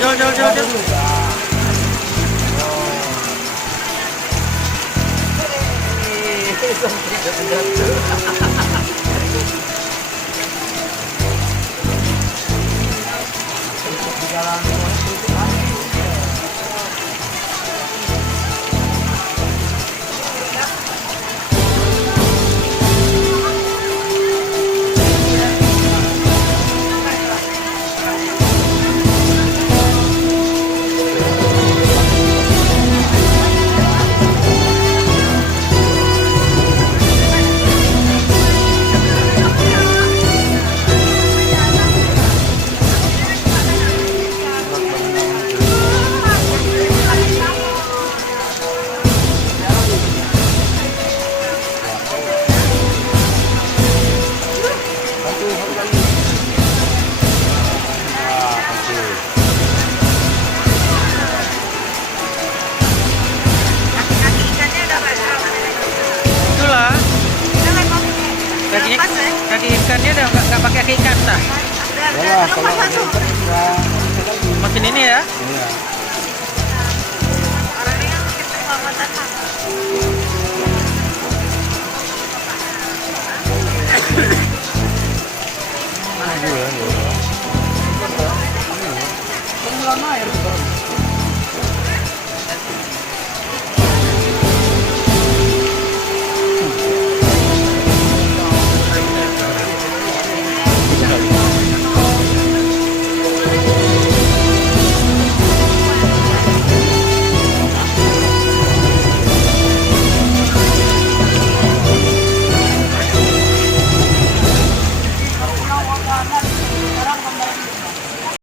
Jol, jol, jol, jol. Itulah kakinya, kaki ikannya udah nggak pakai kaki ikan tak? Yalah, kalau ada ikan enggak. Makin ini ya? Iya. Lama ya.